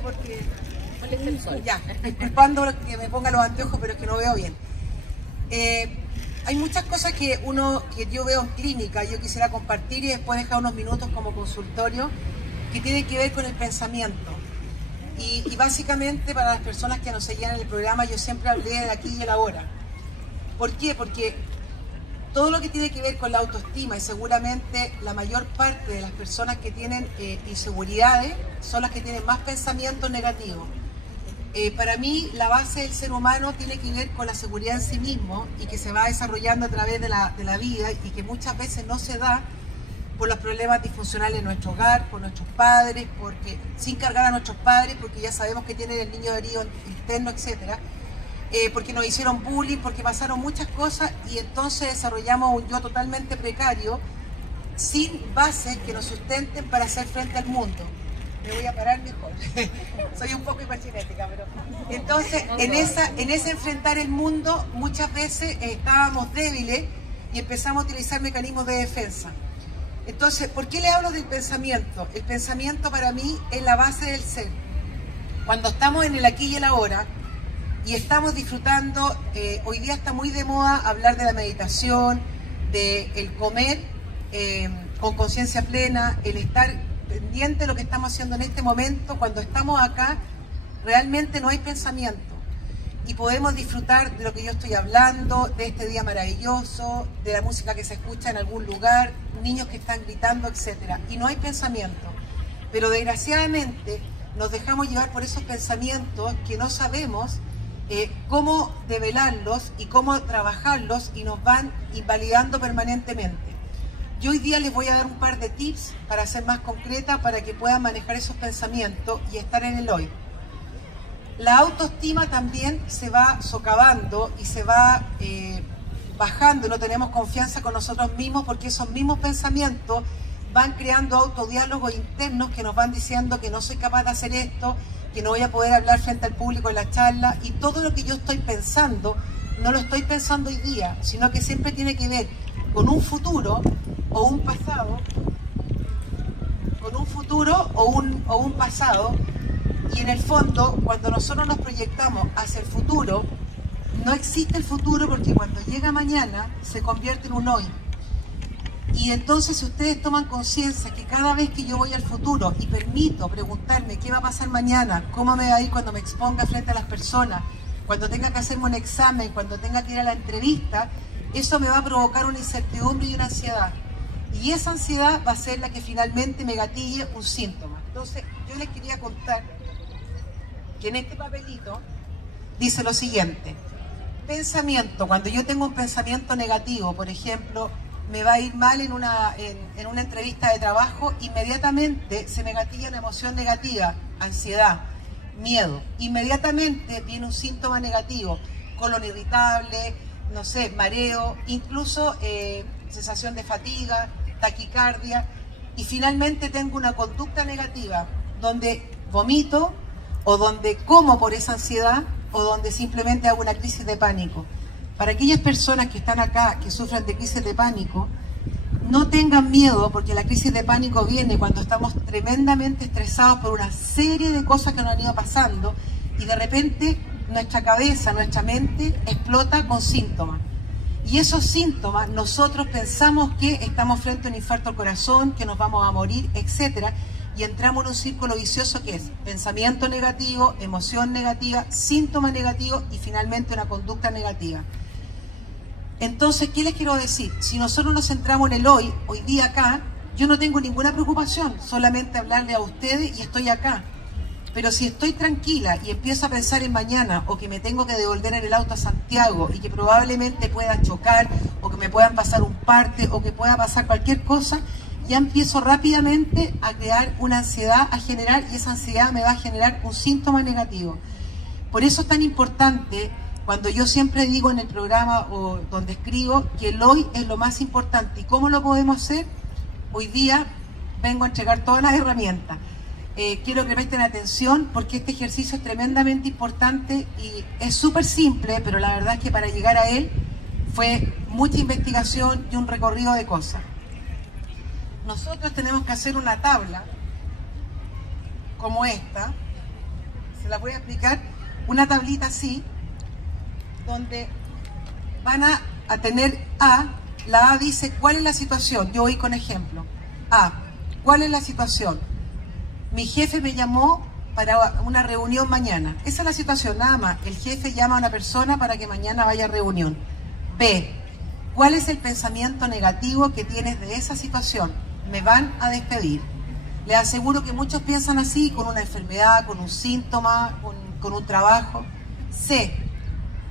lente porque... Ya, disculpando que me ponga los anteojos, pero es que no veo bien. Hay muchas cosas que yo veo en clínica, yo quisiera compartir y después dejar unos minutos como consultorio, que tienen que ver con el pensamiento. Y básicamente para las personas que nos seguían en el programa, yo siempre hablé de aquí y el ahora. ¿Por qué? Porque todo lo que tiene que ver con la autoestima, y seguramente la mayor parte de las personas que tienen inseguridades son las que tienen más pensamientos negativos. Para mí la base del ser humano tiene que ver con la seguridad en sí mismo y que se va desarrollando a través de la vida y que muchas veces no se da por los problemas disfuncionales en nuestro hogar, por nuestros padres, porque sin cargar a nuestros padres, porque ya sabemos que tienen el niño herido interno, etcétera, porque nos hicieron bullying, porque pasaron muchas cosas y entonces desarrollamos un yo totalmente precario, sin bases que nos sustenten para hacer frente al mundo. Me voy a parar mejor. Soy un poco hipercinética, pero... Entonces, en ese enfrentar el mundo, muchas veces estábamos débiles y empezamos a utilizar mecanismos de defensa. Entonces, ¿por qué le hablo del pensamiento? El pensamiento para mí es la base del ser. Cuando estamos en el aquí y el ahora y estamos disfrutando, hoy día está muy de moda hablar de la meditación, del comer con conciencia plena, el estar pendiente de lo que estamos haciendo en este momento. Cuando estamos acá, realmente no hay pensamiento y podemos disfrutar de lo que yo estoy hablando, de este día maravilloso, de la música que se escucha en algún lugar, niños que están gritando, etc. Y no hay pensamiento, pero desgraciadamente nos dejamos llevar por esos pensamientos que no sabemos cómo develarlos y cómo trabajarlos y nos van invalidando permanentemente. Yo hoy día les voy a dar un par de tips para ser más concreta, para que puedan manejar esos pensamientos y estar en el hoy. La autoestima también se va socavando y se va bajando, no tenemos confianza con nosotros mismos porque esos mismos pensamientos van creando autodiálogos internos que nos van diciendo que no soy capaz de hacer esto, que no voy a poder hablar frente al público en la charla, y todo lo que yo estoy pensando, no lo estoy pensando hoy día, sino que siempre tiene que ver con un futuro o un pasado, o un pasado, y en el fondo, cuando nosotros nos proyectamos hacia el futuro, no existe el futuro porque cuando llega mañana se convierte en un hoy. Y entonces si ustedes toman conciencia que cada vez que yo voy al futuro y permito preguntarme qué va a pasar mañana, cómo me va a ir cuando me exponga frente a las personas, cuando tenga que hacerme un examen, cuando tenga que ir a la entrevista, eso me va a provocar una incertidumbre y una ansiedad. Y esa ansiedad va a ser la que finalmente me gatille un síntoma. Entonces, yo les quería contar que en este papelito dice lo siguiente: pensamiento. Cuando yo tengo un pensamiento negativo, por ejemplo, me va a ir mal en una entrevista de trabajo, inmediatamente se me gatilla una emoción negativa, ansiedad, miedo. Inmediatamente viene un síntoma negativo, colon irritable, no sé, mareo, incluso sensación de fatiga, taquicardia, y finalmente tengo una conducta negativa donde vomito o donde como por esa ansiedad o donde simplemente hago una crisis de pánico. Para aquellas personas que están acá, que sufren de crisis de pánico, no tengan miedo, porque la crisis de pánico viene cuando estamos tremendamente estresados por una serie de cosas que nos han ido pasando y de repente nuestra cabeza, nuestra mente explota con síntomas. Y esos síntomas nosotros pensamos que estamos frente a un infarto al corazón, que nos vamos a morir, etc. Y entramos en un círculo vicioso que es pensamiento negativo, emoción negativa, síntoma negativo y finalmente una conducta negativa. Entonces, ¿qué les quiero decir? Si nosotros nos centramos en el hoy día acá, yo no tengo ninguna preocupación, solamente hablarle a ustedes y estoy acá. Pero si estoy tranquila y empiezo a pensar en mañana, o que me tengo que devolver en el auto a Santiago y que probablemente pueda chocar, o que me puedan pasar un parte, o que pueda pasar cualquier cosa, ya empiezo rápidamente a crear una ansiedad, a generar, y esa ansiedad me va a generar un síntoma negativo. Por eso es tan importante, cuando yo siempre digo en el programa o donde escribo, que el hoy es lo más importante. ¿Y cómo lo podemos hacer? Hoy día vengo a entregar todas las herramientas. Quiero que presten atención porque este ejercicio es tremendamente importante y es súper simple, pero la verdad es que para llegar a él fue mucha investigación y un recorrido de cosas. Nosotros tenemos que hacer una tabla como esta, la voy a explicar, una tablita así, donde van a tener la A dice, ¿cuál es la situación? Yo voy con ejemplo. ¿Cuál es la situación? Mi jefe me llamó para una reunión mañana. Esa es la situación, nada más. El jefe llama a una persona para que mañana vaya a reunión. B, ¿cuál es el pensamiento negativo que tienes de esa situación? Me van a despedir. Les aseguro que muchos piensan así, con una enfermedad, con un síntoma, con un trabajo. C,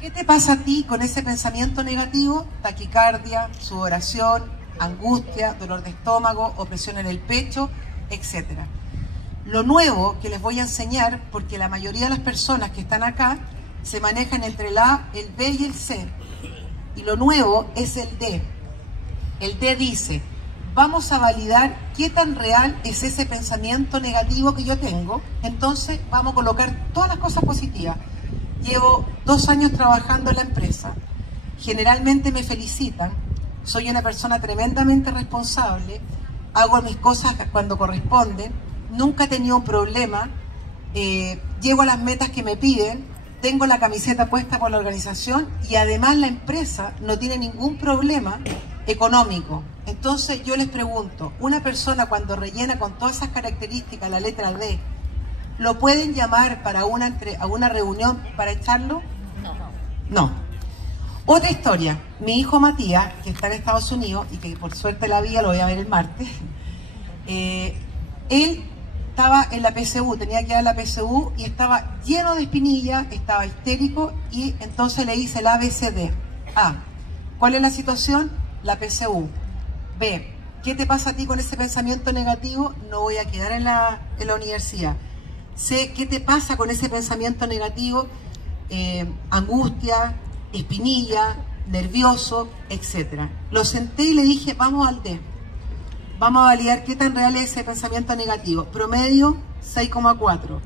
¿qué te pasa a ti con ese pensamiento negativo? Taquicardia, sudoración, angustia, dolor de estómago, opresión en el pecho, etc. Lo nuevo que les voy a enseñar, porque la mayoría de las personas que están acá se manejan entre el A, el B y el C. Y lo nuevo es el D. El D dice, vamos a validar qué tan real es ese pensamiento negativo que yo tengo. Entonces vamos a colocar todas las cosas positivas. Llevo 2 años trabajando en la empresa. Generalmente me felicitan. Soy una persona tremendamente responsable. Hago mis cosas cuando corresponden. Nunca he tenido un problema. Llego a las metas que me piden. Tengo la camiseta puesta por la organización y además la empresa no tiene ningún problema económico. Entonces yo les pregunto, una persona cuando rellena con todas esas características la letra D, ¿lo pueden llamar para una reunión para echarlo? No. Otra historia, mi hijo Matías, que está en Estados Unidos y que por suerte la vida lo voy a ver el martes, él estaba en la PSU, tenía que ir a la PSU y estaba lleno de espinillas, estaba histérico y entonces le hice el ABCD. A, ¿cuál es la situación? La PSU. B, ¿qué te pasa a ti con ese pensamiento negativo? No voy a quedar en la universidad. C, ¿qué te pasa con ese pensamiento negativo? Angustia, espinilla, nervioso, etc. Lo senté y le dije, vamos al D. Vamos a validar qué tan real es ese pensamiento negativo. Promedio 6,4.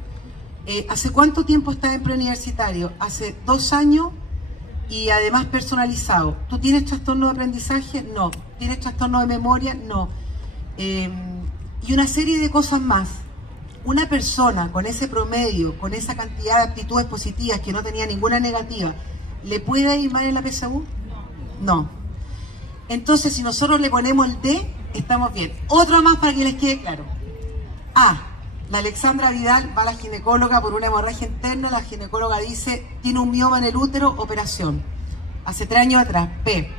¿Hace cuánto tiempo estás en preuniversitario? Hace 2 años y además personalizado. ¿Tú tienes trastorno de aprendizaje? No. ¿Tienes trastorno de memoria? No. Y una serie de cosas más. Una persona con ese promedio, con esa cantidad de aptitudes positivas que no tenía ninguna negativa, ¿le puede ir mal en la PSU? No. Entonces, si nosotros le ponemos el D, estamos bien. Otro más para que les quede claro. A, la Alexandra Vidal va a la ginecóloga por una hemorragia interna. La ginecóloga dice, tiene un mioma en el útero, operación. Hace 3 años atrás. B,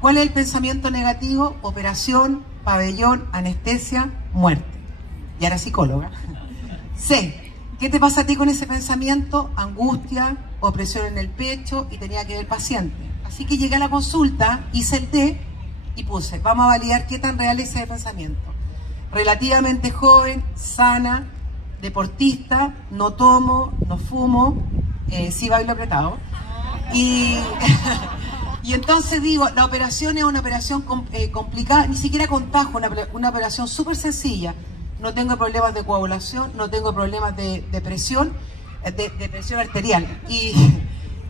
¿cuál es el pensamiento negativo? Operación, pabellón, anestesia, muerte. Y ahora psicóloga. C, ¿qué te pasa a ti con ese pensamiento? Angustia, opresión en el pecho y tenía que ver paciente. Así que llegué a la consulta, hice el D y puse, vamos a validar qué tan real es ese pensamiento. Relativamente joven, sana, deportista, no tomo, no fumo, sí bailo apretado. Y entonces digo, la operación es una operación complicada, ni siquiera con tajo, una operación súper sencilla. No tengo problemas de coagulación, no tengo problemas de presión, de presión arterial.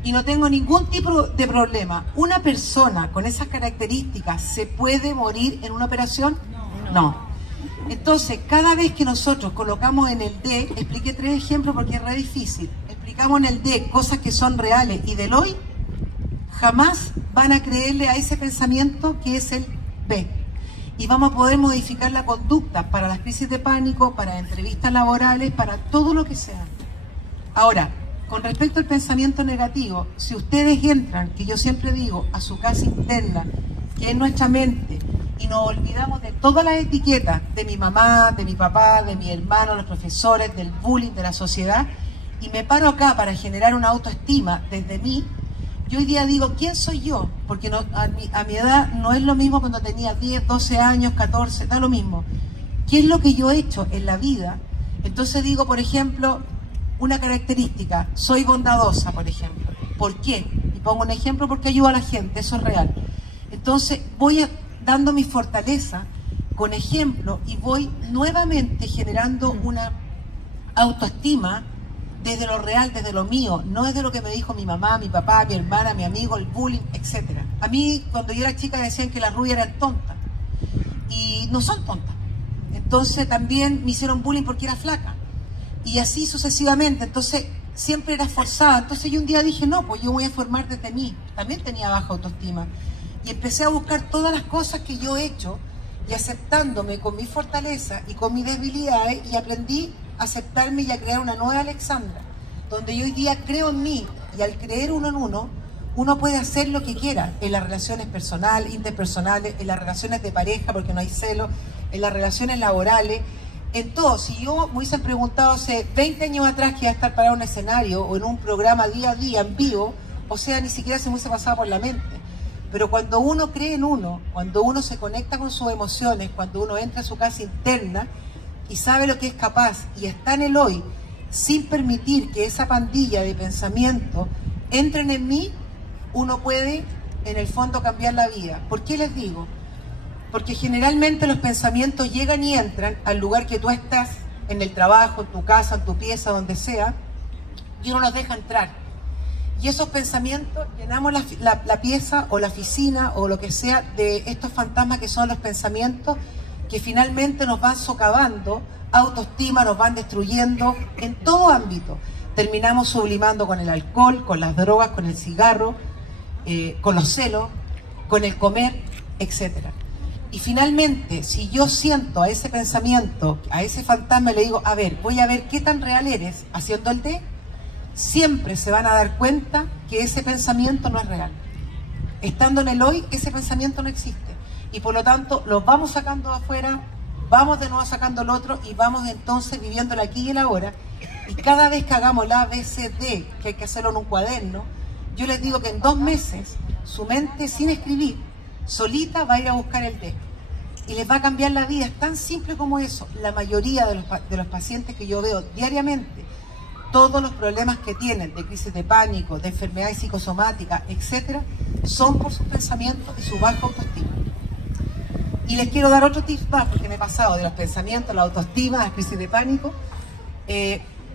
Y no tengo ningún tipo de problema. ¿Una persona con esas características se puede morir en una operación? No. Entonces, cada vez que nosotros colocamos en el D, expliqué 3 ejemplos porque es re difícil, explicamos en el D cosas que son reales y del hoy, jamás van a creerle a ese pensamiento que es el B. Y vamos a poder modificar la conducta para las crisis de pánico, para entrevistas laborales, para todo lo que sea. Ahora, con respecto al pensamiento negativo, si ustedes entran, que yo siempre digo, a su casa interna, que es nuestra mente, y nos olvidamos de todas las etiquetas de mi mamá, de mi papá, de mi hermano, los profesores, del bullying, de la sociedad, y me paro acá para generar una autoestima desde mí, yo hoy día digo, ¿quién soy yo? Porque no, a mi edad no es lo mismo cuando tenía 10, 12 años, 14, da lo mismo. ¿Qué es lo que yo he hecho en la vida? Entonces digo, por ejemplo, una característica, soy bondadosa, por ejemplo. ¿Por qué? Y pongo un ejemplo porque ayudo a la gente, eso es real. Entonces voy dando mi fortaleza con ejemplo y voy nuevamente generando una autoestima desde lo real, desde lo mío, no desde lo que me dijo mi mamá, mi papá, mi hermana, mi amigo, el bullying, etc. A mí, cuando yo era chica, decían que las rubias eran tontas. Y no son tontas. Entonces también me hicieron bullying porque era flaca. Y así sucesivamente. Entonces siempre era forzada. Entonces yo un día dije, no, pues yo voy a formar desde mí. También tenía baja autoestima. Y empecé a buscar todas las cosas que yo he hecho y aceptándome con mi fortaleza y con mis debilidades, y aprendí a aceptarme y a crear una nueva Alexandra, donde yo hoy día creo en mí, y al creer uno en uno, uno puede hacer lo que quiera en las relaciones personales, interpersonales, en las relaciones de pareja, porque no hay celos, en las relaciones laborales, en todo. Si yo me hubiesen preguntado hace 20 años atrás que iba a estar parado en un escenario o en un programa día a día en vivo, o sea, ni siquiera se me hubiese pasado por la mente. Pero cuando uno cree en uno, cuando uno se conecta con sus emociones, cuando uno entra a su casa interna y sabe lo que es capaz y está en el hoy, sin permitir que esa pandilla de pensamientos entren en mí, uno puede, en el fondo, cambiar la vida. ¿Por qué les digo? Porque generalmente los pensamientos llegan y entran al lugar que tú estás, en el trabajo, en tu casa, en tu pieza, donde sea, y uno los deja entrar. Y esos pensamientos, llenamos la pieza o la oficina o lo que sea de estos fantasmas que son los pensamientos, que finalmente nos van socavando autoestima, nos van destruyendo en todo ámbito. Terminamos sublimando con el alcohol, con las drogas, con el cigarro, con los celos, con el comer, etc. Y finalmente, si yo siento a ese pensamiento, a ese fantasma, le digo, a ver, voy a ver qué tan real eres haciendo el D, siempre se van a dar cuenta que ese pensamiento no es real. Estando en el hoy, ese pensamiento no existe. Y por lo tanto, los vamos sacando de afuera, vamos de nuevo sacando el otro y vamos entonces viviendo el aquí y el ahora. Y cada vez que hagamos la ABCD, que hay que hacerlo en un cuaderno, yo les digo que en 2 meses, su mente, sin escribir, solita va a ir a buscar el D. Y les va a cambiar la vida. Es tan simple como eso. La mayoría de los pacientes que yo veo diariamente, todos los problemas que tienen de crisis de pánico, de enfermedades psicosomáticas, etcétera, son por sus pensamientos y su baja autoestima. Y les quiero dar otro tip más, porque me he pasado de los pensamientos, la autoestima, la crisis de pánico.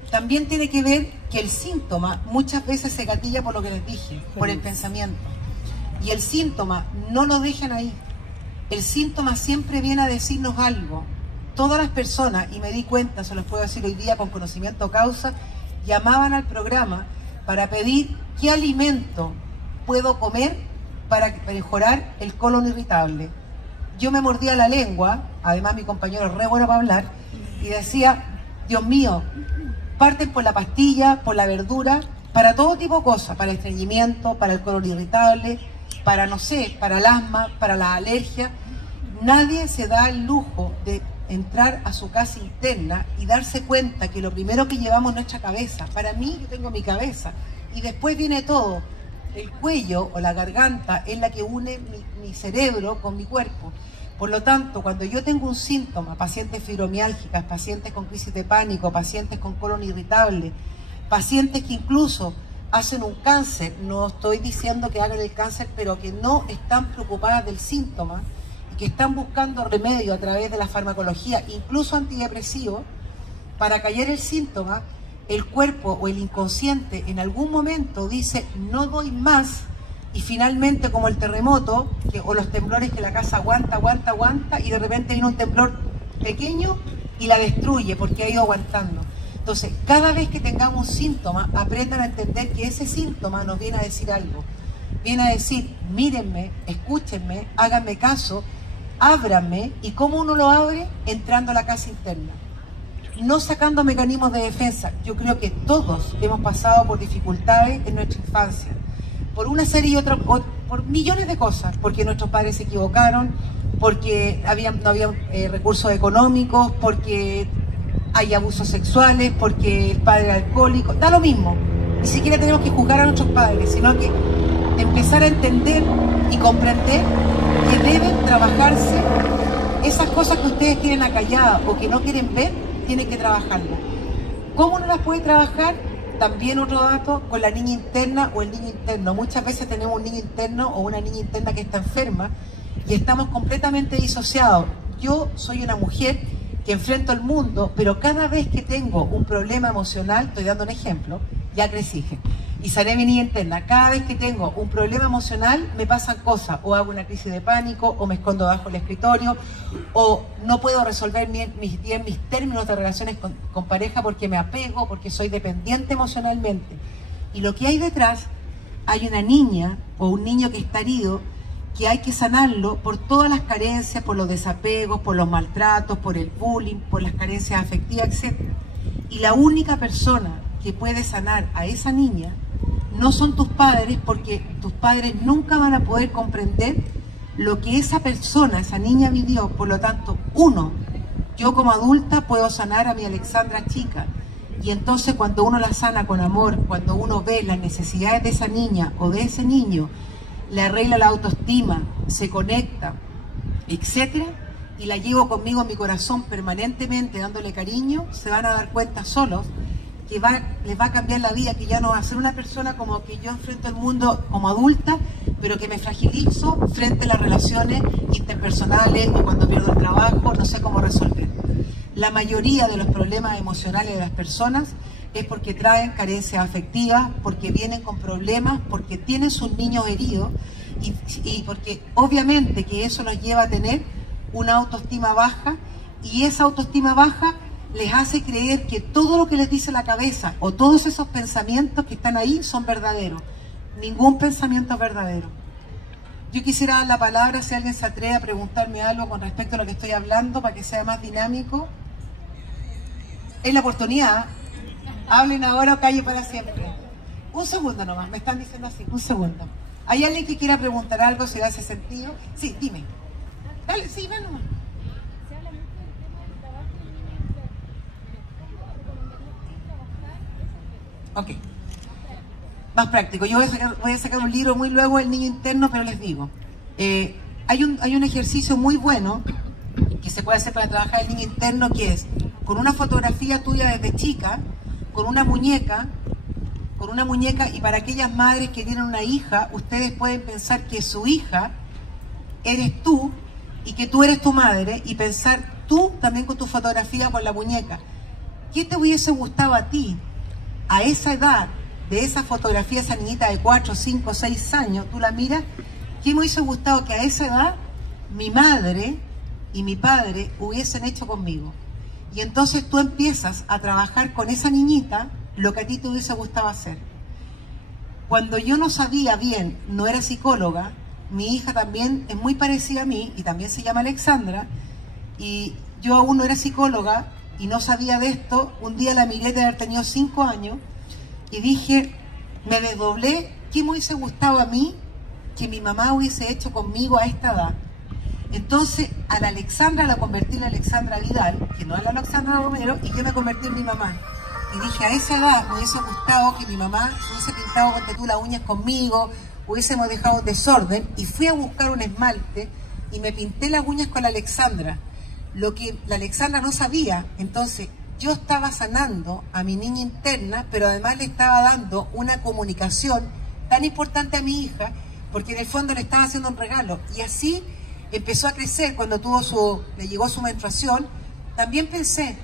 También tiene que ver que el síntoma muchas veces se gatilla por lo que les dije, por el pensamiento. Y el síntoma no lo dejan ahí. El síntoma siempre viene a decirnos algo. Todas las personas, y me di cuenta, se los puedo decir hoy día con conocimiento causa, llamaban al programa para pedir qué alimento puedo comer para mejorar el colon irritable. Yo me mordía la lengua, además mi compañero es re bueno para hablar, y decía, Dios mío, parten por la pastilla, por la verdura, para todo tipo de cosas, para el estreñimiento, para el colon irritable, para, no sé, para el asma, para la alergia. Nadie se da el lujo de entrar a su casa interna y darse cuenta que lo primero que llevamos es nuestra cabeza. Para mí, yo tengo mi cabeza, y después viene todo. El cuello o la garganta es la que une mi cerebro con mi cuerpo. Por lo tanto, cuando yo tengo un síntoma, pacientes fibromiálgicas, pacientes con crisis de pánico, pacientes con colon irritable, pacientes que incluso hacen un cáncer, no estoy diciendo que hagan el cáncer, pero que no están preocupadas del síntoma, que están buscando remedio a través de la farmacología, incluso antidepresivo, para callar el síntoma, el cuerpo o el inconsciente en algún momento dice, no doy más, y finalmente, como el terremoto, o los temblores, que la casa aguanta, y de repente viene un temblor pequeño y la destruye porque ha ido aguantando. Entonces, cada vez que tengamos un síntoma, aprendan a entender que ese síntoma nos viene a decir algo. Viene a decir, mírenme, escúchenme, háganme caso, ábranme. ¿Y cómo uno lo abre? Entrando a la casa interna, no sacando mecanismos de defensa. Yo creo que todos hemos pasado por dificultades en nuestra infancia, por una serie y otra, por millones de cosas, porque nuestros padres se equivocaron, porque no había recursos económicos, porque hay abusos sexuales, porque el padre era alcohólico, da lo mismo. Ni siquiera tenemos que juzgar a nuestros padres, sino que empezar a entender y comprender que deben trabajarse esas cosas que ustedes tienen acalladas o que no quieren ver, tienen que trabajarlas. ¿Cómo no las puede trabajar? También otro dato, con la niña interna o el niño interno. Muchas veces tenemos un niño interno o una niña interna que está enferma y estamos completamente disociados. Yo soy una mujer que enfrento el mundo, pero cada vez que tengo un problema emocional, estoy dando un ejemplo, ya crecí, y sané mi niña interna. Cada vez que tengo un problema emocional me pasan cosas, o hago una crisis de pánico, o me escondo bajo el escritorio, o no puedo resolver bien mis términos de relaciones con pareja porque me apego, porque soy dependiente emocionalmente. Y lo que hay detrás, hay una niña o un niño que está herido, que hay que sanarlo por todas las carencias, por los desapegos, por los maltratos, por el bullying, por las carencias afectivas, etc. Y la única persona que puede sanar a esa niña no son tus padres, porque tus padres nunca van a poder comprender lo que esa persona, esa niña vivió. Por lo tanto, yo como adulta puedo sanar a mi Alexandra chica, y entonces cuando uno la sana con amor, cuando uno ve las necesidades de esa niña o de ese niño, le arregla la autoestima, se conecta, etcétera, y la llevo conmigo en mi corazón permanentemente dándole cariño, se van a dar cuenta solos que les va a cambiar la vida, que ya no va a ser una persona como que yo enfrento el mundo como adulta, pero que me fragilizo frente a las relaciones interpersonales, o cuando pierdo el trabajo, no sé cómo resolver. La mayoría de los problemas emocionales de las personas es porque traen carencias afectivas, porque vienen con problemas, porque tienen sus niños heridos, y porque obviamente que eso los lleva a tener una autoestima baja, y esa autoestima baja les hace creer que todo lo que les dice la cabeza o todos esos pensamientos que están ahí son verdaderos. Ningún pensamiento es verdadero. Yo quisiera dar la palabra si alguien se atreve a preguntarme algo con respecto a lo que estoy hablando para que sea más dinámico. Es la oportunidad. Hablen ahora o calle para siempre. Un segundo nomás, me están diciendo así, un segundo. ¿Hay alguien que quiera preguntar algo, si le hace sentido? Sí, dime. Dale, sí, va nomás. Ok, más práctico. Yo voy a sacar un libro muy luego, El niño interno, pero les digo, hay un ejercicio muy bueno que se puede hacer para trabajar el niño interno, que es con una fotografía tuya desde chica, con una muñeca, y para aquellas madres que tienen una hija, ustedes pueden pensar que su hija eres tú y que tú eres tu madre, y pensar tú también con tu fotografía con la muñeca. ¿Qué te hubiese gustado a ti? A esa edad, de esa fotografía, esa niñita de 4, 5, 6 años, tú la miras, ¿qué me hubiese gustado que a esa edad mi madre y mi padre hubiesen hecho conmigo? Y entonces tú empiezas a trabajar con esa niñita lo que a ti te hubiese gustado hacer. Cuando yo no sabía bien, no era psicóloga, mi hija también es muy parecida a mí, y también se llama Alexandra, y yo aún no era psicóloga, y no sabía de esto. Un día la miré de haber tenido 5 años y dije, me desdoblé, ¿qué me hubiese gustado a mí que mi mamá hubiese hecho conmigo a esta edad? Entonces a la Alexandra la convertí en Alexandra Vidal, que no es la Alexandra Romero, y yo me convertí en mi mamá. Y dije, a esa edad me hubiese gustado que mi mamá hubiese pintado con las uñas conmigo, hubiésemos dejado un desorden, y fui a buscar un esmalte y me pinté las uñas con la Alexandra. Lo que la Alexandra no sabía. Entonces yo estaba sanando a mi niña interna, pero además le estaba dando una comunicación tan importante a mi hija, porque en el fondo le estaba haciendo un regalo. Y así empezó a crecer. Cuando le llegó su menstruación, también pensé,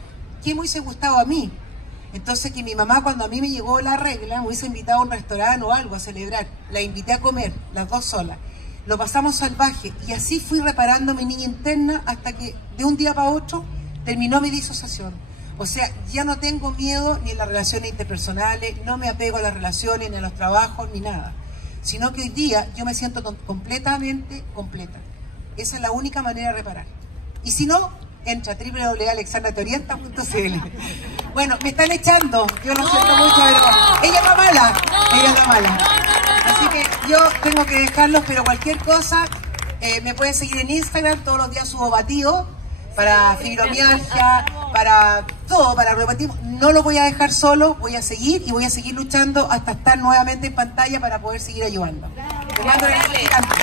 ¿qué me hubiese gustado a mí? Entonces que mi mamá, cuando a mí me llegó la regla, me hubiese invitado a un restaurante o algo a celebrar. La invité a comer, las dos solas. Lo pasamos salvaje, y así fui reparando mi niña interna hasta que de un día para otro terminó mi disociación. O sea, ya no tengo miedo ni en las relaciones interpersonales, no me apego a las relaciones, ni a los trabajos, ni nada. Sino que hoy día yo me siento completamente completa. Esa es la única manera de reparar. Y si no, entra a www.alexandrateorienta.cl. Bueno, me están echando, yo no siento mucho vergüenza. Ella es la mala, ella es la mala. Así que yo tengo que dejarlos, pero cualquier cosa me pueden seguir en Instagram. Todos los días subo batidos para fibromialgia, para todo, para reumatismo. No lo voy a dejar solo, voy a seguir, y voy a seguir luchando hasta estar nuevamente en pantalla para poder seguir ayudando. Te mando un abrazo gigante.